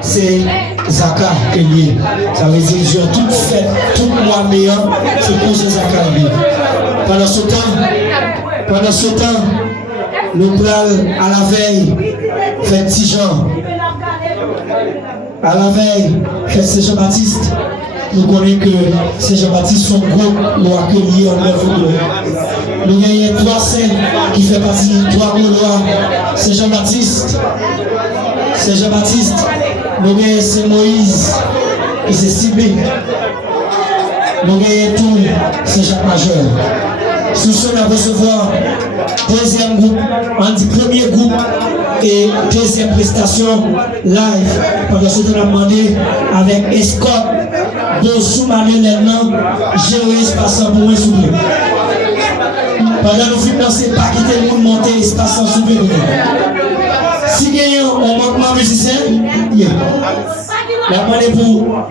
C'est Zaka qui est lié. Ça veut dire que tout fait, tout mois meilleur, c'est pour ce Zaka lié. Pendant ce temps, nous prenons à la veille, fait 10 ans. À la veille, fait Saint Jean-Baptiste. Nous connaissons que Saint Jean-Baptiste, son groupe, nous accueilli en œuvre de nous avons 3 saints qui font partie de 3 Gaulois. Saint Jean-Baptiste, nous avons Saint Moïse et c'est Sibé. Nous avons tout Saint Jacques Majeur. Sous ce, nous allons recevoir deuxième groupe, on dit premier groupe et deuxième prestation live. Pendant ce temps, on a demandé avec escorte de sous-manuellement gérer l'espace pour un souper. Pendant nous films, c'est pas quitter le monde monter l'espace en souper. Si gagnons, on manque de musicien, la demandé pour.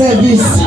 Service.